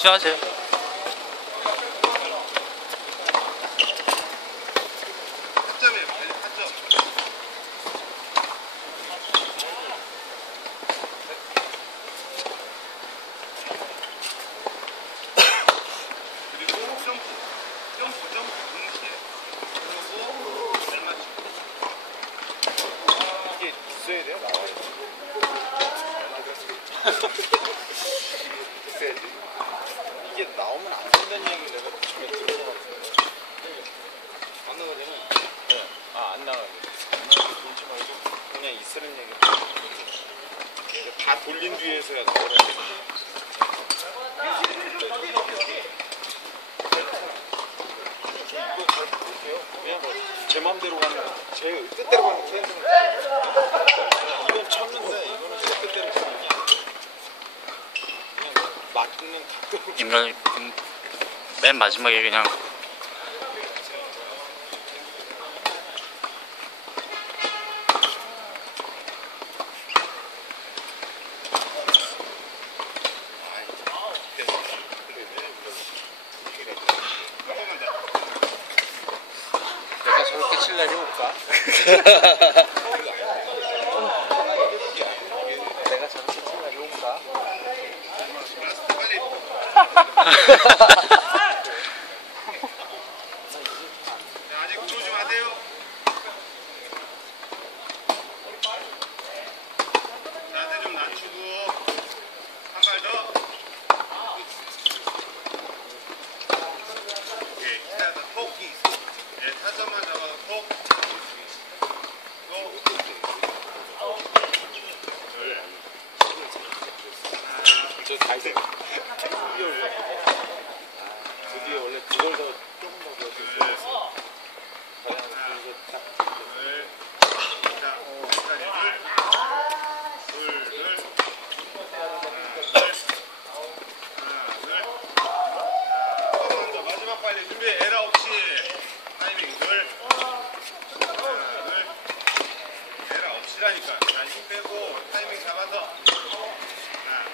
쉬어하세요. 있어야 돼요? 나와야 돼. 있어야지. 이게 나오면 안 된다는 얘기를 내가 처음에 들은 것 같은데. 안 나가야 되나? 네. 아, 안 나가야 돼. 안 나가야 돌지 말고 그냥 있으는 얘기. 다 돌린 뒤에서야 나오라. 이거 잘 볼게요. 그냥 제 맘대로 가는 거. 제 뜻대로 가는 거. 이건 쳤는데 이거는 제 뜻대로 가는 게 아니야. 그냥 맞는 각도로. 인간 맨 마지막에 그냥 내가 저렇게 칠 날이 올까? 내가 저렇게 칠 날이 올까? 아직 들어오지 마세요. 자세 좀 낮추고 한 발 더. 오케이. 기다려. 톡. 네, 타점만 잡아서 톡. 저 갈색. 드디어 원래 그걸 더 조금 더 보여줬어요. 마지막 빨리 준비. 에라 없이 타이밍 둘. 에라 없이라니까. 자, 힘 빼고 타이밍 잡아서 하나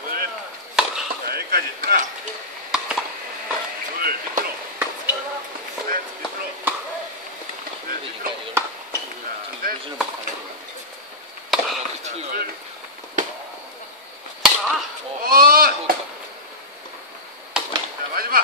둘. 자, 여기까지 하나 둘 밑으로 셋 밑으로 넷 밑으로 자, 셋 자, 마지막